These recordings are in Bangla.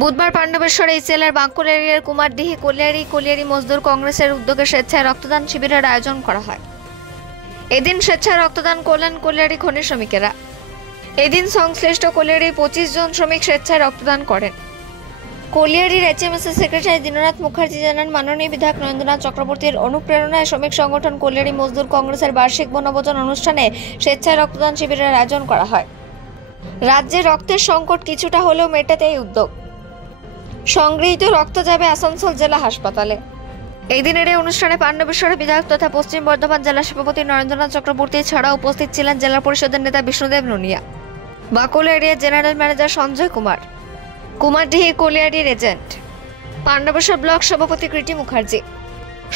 বুধবার পাণ্ডবেশ্বর এই জেলার বাঁকুড়া এরিয়ার কুমারদিহি কলিয়ারি মজদুর কংগ্রেসের উদ্যোগে স্বেচ্ছায় রক্তদান শিবিরের আয়োজন করা হয়। এদিন স্বেচ্ছায় রক্তদান করলেন কলিয়ারি খনি শ্রমিকেরা। এদিন সংশ্লিষ্ট কলিয়ারি 25 জন শ্রমিক স্বেচ্ছায় রক্তদান করেন। কলিয়ারির এইচএমএস সেক্রেটারি দীননাথ মুখার্জি জানান, মাননীয় বিধায়ক নরেন্দ্রনাথ চক্রবর্তীর অনুপ্রেরণায় শ্রমিক সংগঠন কলিয়ারি মজদুর কংগ্রেসের বার্ষিক বনভোজন অনুষ্ঠানে স্বেচ্ছায় রক্তদান শিবিরের আয়োজন করা হয়। রাজ্যে রক্তের সংকট কিছুটা হলেও মেটাতে এই উদ্যোগ। সংগৃহীত রক্ত যাবে আসানসোল জেলা হাসপাতালে। এই দিনের এই অনুষ্ঠানে পাণ্ডবেশ্বরের বিধায়ক তথা পশ্চিম বর্ধমান জেলা সভাপতি নরেন্দ্রনাথ চক্রবর্তী ছাড়াও উপস্থিত ছিলেন জেলা পরিষদের নেতা Bishnudeb Nunia, Bankura area general manager Sanjay Kumar, Kumardihi কলিয়ারির এজেন্ট, পাণ্ডবেশ্বর ব্লক সভাপতি কৃতি মুখার্জি,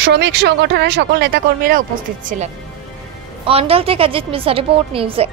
শ্রমিক সংগঠনের সকল নেতাকর্মীরা উপস্থিত ছিলেন। অন্ডাল থেকে অজিত মিশ্রা, রিপোর্ট নিউজে।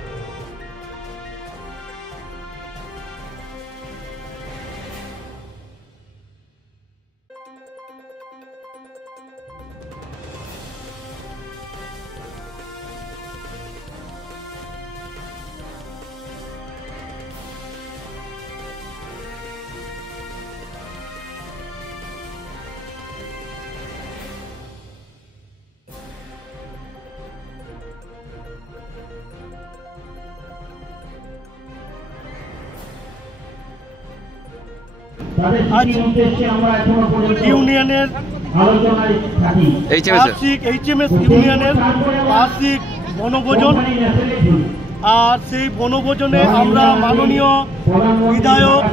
আজ ইউনিয়নের এইচএমএস ইউনিয়নের বার্ষিক বনভোজন, আর সেই বনভোজনে আমরা মাননীয় বিধায়ক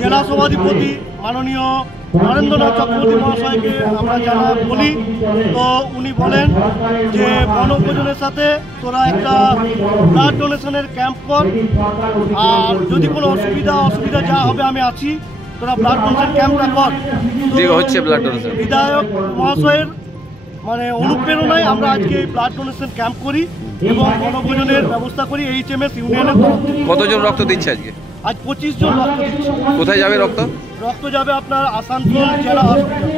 জেলা সভাধিপতি মাননীয় নরেন্দ্রনাথ চক্রবর্তী মহাশয়কে আমরা বলি, তো উনি বলেন যে বনভোজনের সাথে তোরা একটা ব্লাড ডোনেশনের ক্যাম্প কর, আর যদি কোনো অসুবিধা যা হবে আমি আছি, তোরা ব্লাড ডোনেশন ক্যাম্পটা কর। হচ্ছে ব্লাড ডোনেশন বিধায়ক মহাশয়ের অনুপ্রেরণায় আমরা আজকে ব্লাড ডোনেশন ক্যাম্প করি এবং বনভোজনের ব্যবস্থা করি এইচএমএস ইউনিয়নের তরফ থেকে। কতজন রক্ত দিচ্ছে আজকে? আজ 25 জন রক্ত দিচ্ছে। কোথায় যাবে রক্ত? রক্ত যাবে আপনার আসানসোল জেলা হাসপাতাল।